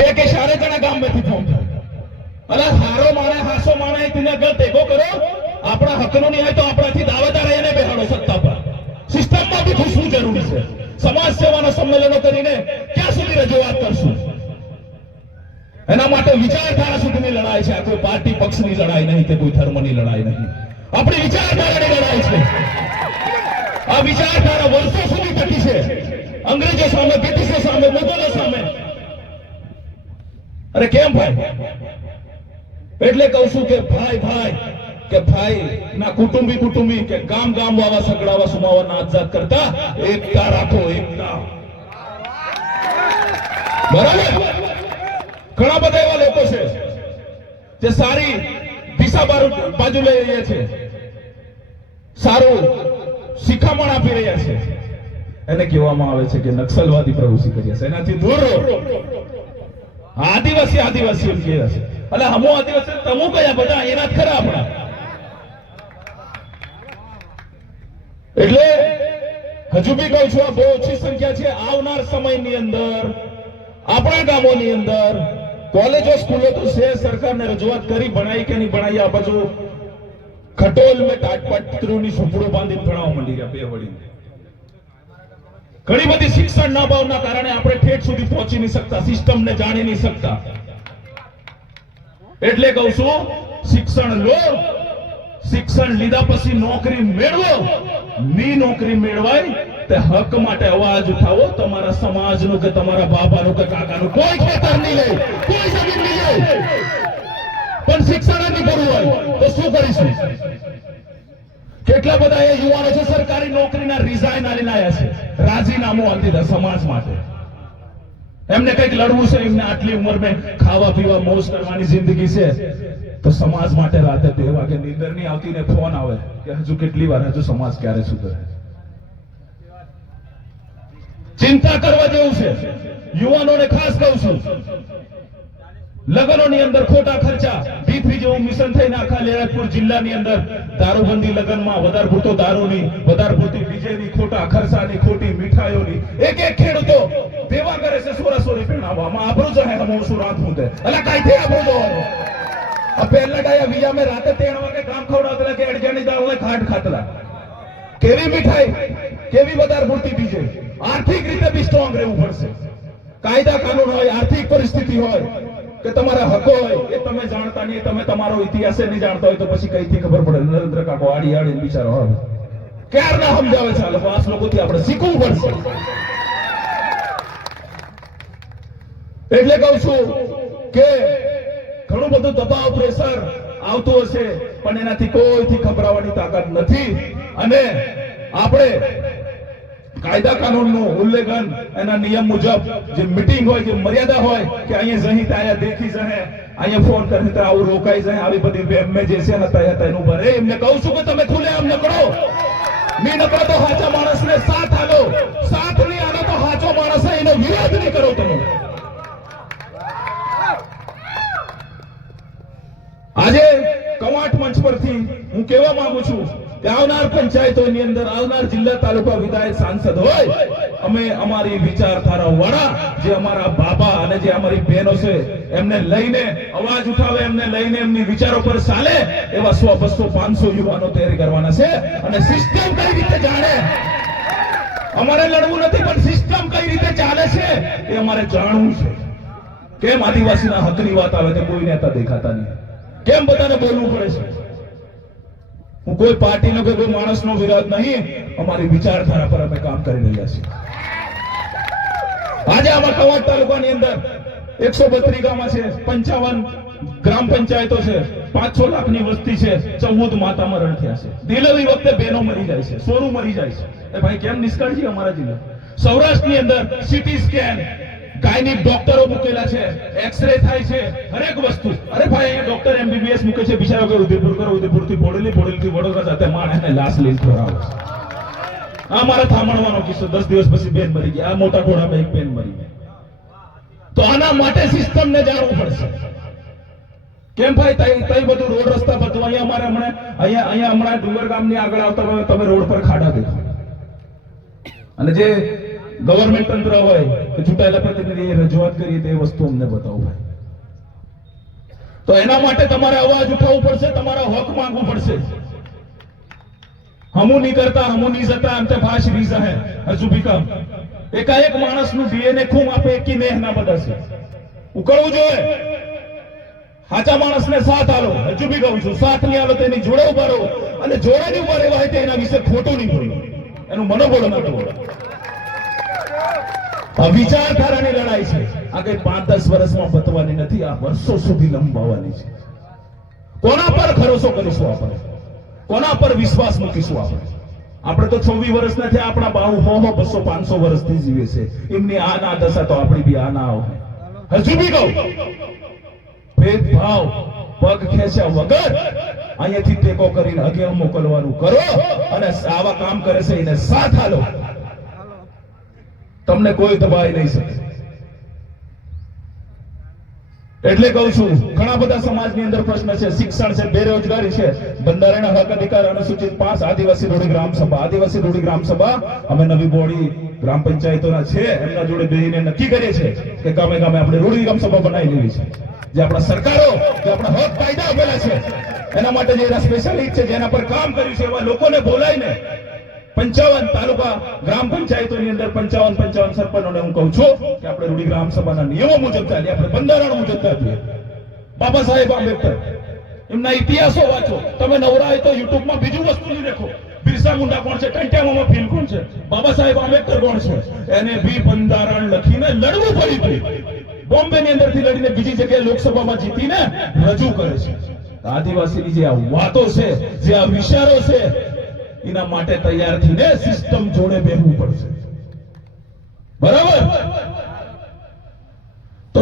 કે કે સારે જણા ગામમાંથી ફોન થાય. અલા સારો માણે, હાસો માણે, તેને આગળ ટેકો કરો, આપણા હકનો નહીં હોય તો આપણાથી દાવેદાર એને બેહાડો સત્તા પર. સિસ્ટમમાં બી ઘૂસવું જરૂરી છે. સમાજ સેવાના સંમેલનો કરીને ક્યાં સુધી રજૂઆત કરશું? એના માટે વિચારધારા સુધીની લડાઈ છે. આ કોઈ પાર્ટી પક્ષની લડાઈ નહીં કે કોઈ ધર્મની લડાઈ નહીં. આપણી વિચારધારાની લડાઈ છે. આ વિચારધારા વર્ષો સુધી ટકી છે. અંગ્રેજો સામે, બ્રિટિશો સામે, મુગલો સામે અરે કેમ ભાઈ? એટલે કહું છું કે ભાઈ ભાઈ, કે ભાઈ, ના કુટુંબી કુટુંબી, કે ગામ ગામ વાવા સગડાવા સુમાવા નાત જાત કરતા એકતા રાખો, એકતા. બરાબર? ઘણા બધા એવા લોકો છે જે સારી દિશા બાજુ લઈ રહ્યા છે. સારું શિખામણ આપી રહ્યા છે. એને કહેવામાં આવે છે કે નક્સલવાદી પ્રવૃત્તિ કરી છે. એનાથી દૂર રહો. આદિવાસી આદિવાસી એમ કહે એટલે હમો આદિવાસી તમો કયા બધા? એના ખરા આપણા. એટલે હજુ બી કહું છું, આ બહુ ઓછી સંખ્યા છે. આવનાર સમયની અંદર, આપણા ગામોની અંદર, કોલેજો, સ્કૂલો તો છે, સરકારને રજૂઆત કરી, ભણાઈ કે નહીં ભણાઈ, આ બાજુ ખટોલ મેં ટાટપત્રીઓની સુપડો બાંધી ભણાવવા માંડી ગયા બે વળી ઘણી બધી શિક્ષણ ના ભાવના કારણે આપણે ઠેઠ સુધી પહોંચી નહીં શકતા, સિસ્ટમને જાણી નહીં શકતા. એટલે કહું છું, શિક્ષણ લો, શિક્ષણ લીધા પછી નોકરી મેળવો. ની નોકરી મેળવાય તે હક માટે અવાજ ઉઠાવો. તમારા સમાજનો કે તમારા બાબાનું કે કાકાનું કોઈ ખેતર નહીં લે, કોઈ જમીન નહીં લે. પણ શિક્ષણ જ નહીં કરવું હોય તો શું કરીશું? કેટલા બધા એ યુવાનો છે, સરકારી નોકરીના રિઝાઇન આલીને આવ્યા છે. રાજીનામું આપી દીધા સમાજ માટે. એમને કંઈક લડવું છે, એમને આટલી ઉંમરમાં ખાવા પીવા મોજ કરવાની જિંદગી છે. તો સમાજ માટે રાતે બે વાગે નીંદર નહીં આવતી ને ફોન આવે કે હજુ કેટલી વાર, હજુ સમાજ ક્યારે સુધરે? ચિંતા કરવા જેવું છે. યુવાનોને ખાસ કહું છું લગ્નોની અંદર ખોટા ખર્ચા. ડી જેવું મિશન થઈને આખા લેરાજપુર જિલ્લાની અંદર દારૂબંધી લગનમાં વધારે પૂરતો દારૂની, વધારે પૂરતી ડીજેની, ખોટા ખર્ચાની, ખોટી મીઠાઈઓની, એક એક ખેડૂતો દેવા કરે છે સોરા સોરી પહેણાવવામાં આબરૂ જહે હમો શું હું તે? અલા, કાઈ થી આબરૂ જોવાનો આ પહેલા ડાયા વિયા મે રાતે ત્રણ વાગે કામ ખવડાવતા કે અડજાની દાળ ખાટ ખાતલા કેવી મીઠાઈ? કેવી વધારે પૂરતી ડીજે? આર્થિક રીતે બી સ્ટ્રોંગ રહેવું પડશે. કાયદા કાનૂન હોય, આર્થિક પરિસ્થિતિ હોય કે તમારા હકો હોય, એ તમે જાણતા નહીં તમે તમારો ઇતિહાસ નહીં જાણતા હોય, તો પછી કઈથી ખબર પડે? નરેન્દ્ર કાકો આડી આડી બિચારો હવે ક્યાર ના સમજાવે છે? આ લોકો આ આપણે શીખવું પડશે. એટલે કહું છું કે ઘણું બધું દબાવ, પ્રેશર આવતું હશે, પણ એનાથી કોઈથી ખબરાવવાની તાકાત નથી. અને આપણે કાયદા કાનૂનનું ઉલ્લેખન એના નિયમ મુજબ જે મીટિંગ હોય, જે મર્યાદા હોય કે અહીંયા જહી ત્યાં દેખી જહે, અહીંયા ફોન કરે તો આવું રોકાઈ જાય આવી બધી છે હતા હતા એનું ભરે. એમને કહું છું કે તમે ખુલે આમ નકળો. ની નકળો તો હાચા માણસને સાથ આલો સાથ નહીં આલો તો હાચો માણસ હે એનો વિરોધ નહીં કરો તમે. આજે કવાટ મંચ પરથી હું કહેવા માંગુ છું આવનાર પંચાયતોની અંદર આવનાર જિલ્લા તાલુકા વિધાયક સાંસદ હોય, અમે અમારી વિચારધારા વાળા જે અમારા બાબા અને જે અમારી બહેનો છે, એમને લઈને અવાજ ઉઠાવે, એમને લઈને એમની વિચારો પર ચાલે, એવા સો બસો પાંચસો યુવાનો તૈયારી કરવાના છે અને સિસ્ટમ કઈ રીતે જાણે? અમારે લડવું નથી, પણ સિસ્ટમ કઈ રીતે ચાલે છે એ અમારે જાણવું છે. કેમ આદિવાસીના હકની વાત આવે તો કોઈ નેતા દેખાતા નહીં? કેમ બધાને બોલવું પડે છે? હું કોઈ પાર્ટીનો કે કોઈ માણસનો વિરોધ નહીં, અમારી વિચારધારા પર અમે કામ કરી રહ્યા છીએ. આજે આમાં કવાંટ તાલુકાની અંદર એકસો બત્રીસ ગામમાં છે, પંચાવન ગ્રામ પંચાયતો છે, પાંચસો લાખની વસ્તી છે, ચૌદ માતા મરણ થયા છે. ડિલિવરી વખતે બહેનો મરી જાય છે, સોનું મરી જાય છે. એ ભાઈ કેમ નિષ્કાળજી અમારા જિલ્લા? સૌરાષ્ટ્રની અંદર સીટી સ્કેન ગાયનિક ડોક્ટરો મૂકેલા છે એક્સરે થાય છે, હરેક વસ્તુ. અરે ભાઈ, અહીંયા ડોક્ટર એમબીબીએસ મૂકે છે, બિચારો કે ઉદયપુર કરો ઉદયપુરથી બોડેલી બોડેલી થી વડોદરા સાથે માણસને લાશ લઈ ફરાવે આ મારા થામણવાનો કિસ્સો. દસ દિવસ પછી બેન મરી ગયા. આ મોટા ઘોડામાં એક બેન મરી ગઈ તો આના માટે સિસ્ટમને જાણવું પડશે. કેમ ભાઈ, તઈ તઈ બધું રોડ રસ્તા બધું અહીંયા અમારે હમણાં, અહીંયા અહીંયા હમણાં ડુંગર ગામની આગળ આવતા તમે રોડ પર ખાડા દેખો અને જે ગવર્મેન્ટ તંત્ર હોય કે ચૂંટાયેલા પ્રતિનિધિએ રજૂઆત કરી તે વસ્તુ અમને બતાવો ભાઈ. તો એના માટે તમારે અવાજ ઉઠાવવું પડશે, તમારા હક માંગવું પડશે. હમુ નહીં કરતા, હમુ નહીં જતા અંતે ફાશ રીઝા હે. હજુ ભી કામ. એકાએક માણસનું ડીએનએ ખૂમ આપે એકી નેહ ના બદલશે ઉકળવું જોઈએ. સાચા માણસને સાથ આલો. હજુ બી કહું છું, સાથ નહીં આલો તેની જોડે ઊભા રહો. અને જોડે નહીં ઊભા રહેવા હોય તો એના વિશે ખોટું નહીં બોલો. એનું મનોબળ ન આ વિચારધારાની લડાઈ છે. આ કઈ પાંચ દસ વર્ષમાં પતવાની નથી, આ વર્ષો સુધી લંબાવાની છે. કોના પર ભરોસો કરીશું આપણે? કોના પર વિશ્વાસ મૂકીશું આપણે? આપણે તો છવ્વીસ વર્ષના થયા, આપણા બાહુ હો હો બસો પાંચસો વર્ષથી જીવે છે. એમની આ ના દશા તો આપણી બી આ ના આવે હજુ બી કહું. ભેદભાવ, પગ ખેંચ્યા વગર અહીંયાથી ટેકો કરીને અગે મોકલવાનું કરો અને આવા કામ કરે છે એને સાથ આલો. તમને કોઈ દબાઈ નહીં શકે. એટલે કહું છું, ઘણા બધા સમાજની અંદર પ્રશ્ન છે, શિક્ષણ છે, બેરોજગારી છે. બંધારણ હક અધિકાર અનુસૂચિત પાંચ આદિવાસી રૂઢી ગ્રામ સભા. આદિવાસી રૂઢી ગ્રામ સભા અમે નવી બોડી ગ્રામ પંચાયતોના છે, એમના જોડે બેહીને નક્કી કરીએ છે કે ગામે ગામે આપણે રૂઢી ગ્રામ સભા બનાવી લેવી છે. જે આપણા સરકારો, જે આપણા હક કાયદા આપેલા છે, એના માટે જે એના સ્પેશિયલિસ્ટ છે, જેના પર કામ કર્યું છે, એવા લોકોને બોલાવીને પંચાવન તાલુકા ગ્રામ પંચાયતોની અંદર પંચાવન પંચાવન સરપંચોને હું કહું છું કે આપણે રૂડી ગ્રામ સભાના નિયમો મુજબ ચાલીએ આપણે બંધારણ મુજબ ચાલીએ બાબા સાહેબ આંબેડકર, એમના ઇતિહાસો વાંચો. તમે નવરા હોય તો યુટ્યુબમાં બીજું વસ્તુ દેખો બિરસા મુંડા કોણ છે? ટંટ્યામાં ભીલ કોણ છે? બાબા સાહેબ આંબેડકર કોણ છે? એને બી બંધારણ લખીને લડવું પડ્યું બોમ્બે ની અંદરથી લડીને બીજી જગ્યાએ લોકસભામાં જીતીને રજૂ કરે છે. આદિવાસીની જે આ વાતો છે, જે આ વિચારો છે એના માટે તૈયાર થઈને સિસ્ટમ જોડે બેહવું પડશે. બરાબર?